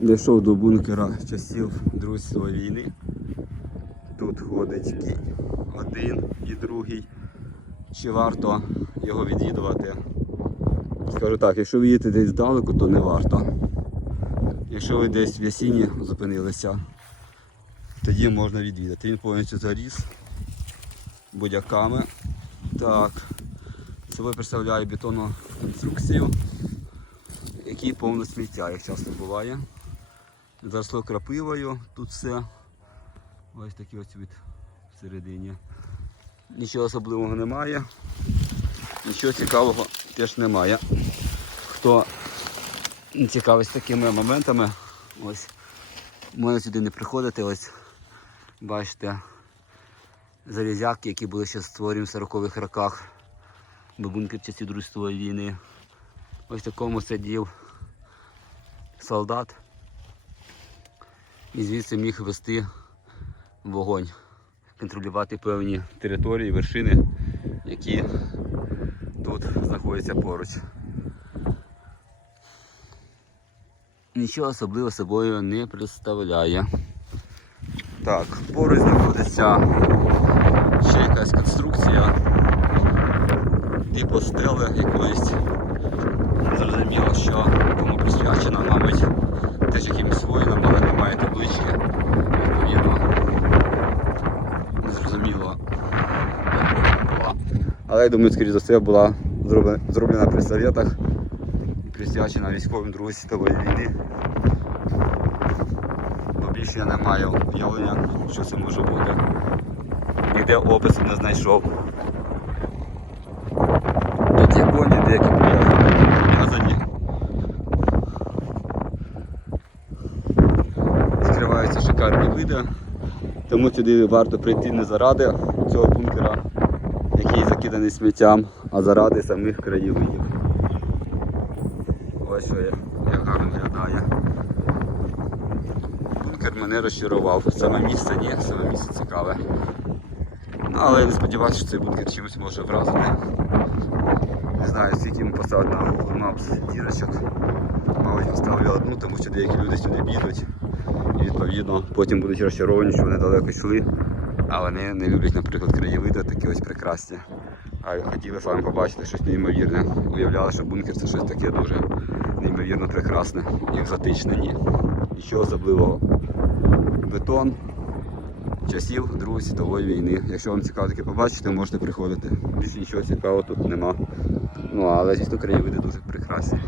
Дійшов до бункера часів Другої війни. Тут ходить кінь один і другий. Чи варто його відвідувати? Скажу так, якщо ви їдете десь здалеку, то не варто. Якщо ви десь в Ясіні зупинилися, тоді можна відвідати. Він повністю заріс будяками. Так. Собою представляє бетонну конструкцію, який повно сміття, як часто буває. Заросло крапивою, тут все. Ось такий ось від всередині. Нічого особливого немає. Нічого цікавого теж немає. Хто не цікавиться такими моментами, ось можна сюди не приходити, ось бачите залізяки, які були ще створені в 40-х роках, бункер часів Другої війни. Ось в такому сидів солдат і звідси міг вести вогонь, контролювати певні території, вершини, які тут знаходяться поруч. Нічого особливого собою не представляє. Так, поруч знаходиться ще якась конструкція, типу стели якоїсь. Зрозуміло, що кому присвячена, мабуть, теж якимось воїнам, немає таблички. Незрозуміло. Але я думаю, скоріш за все, була зроблена, при совєтах і присвячена військовим Другої світової війни. Бо більше я не маю уявлення, що це може бути. Ніде опису не знайшов. Тут є коні деякі Скриваються шикарні види, тому сюди варто прийти не заради цього бункера, який закиданий сміттям, а заради самих краєвидів. Ось що я- як гарно виглядає. Бункер мене розчарував. Саме місце ні, саме місце цікаве. Ну, але я не сподіваюся, що цей бункер чимось може вразити. Не знаю, скільки йому поставити на Google Maps дірочок. Мабуть, поставлю одну, тому що деякі люди сюди підуть. І відповідно потім будуть розчаровані, що вони далеко йшли. А вони не люблять, наприклад, краєвиди такі ось прекрасні. А хотіли саме побачити щось неймовірне. Уявляли, що бункер це щось таке дуже неймовірно прекрасне екзотичне. Ні. Нічого особливого. Бетон часів Другої світової війни. Якщо вам цікаво таке побачити, можете приходити. Більше нічого цікавого тут нема. Ну але звісно краєвиди дуже прекрасні.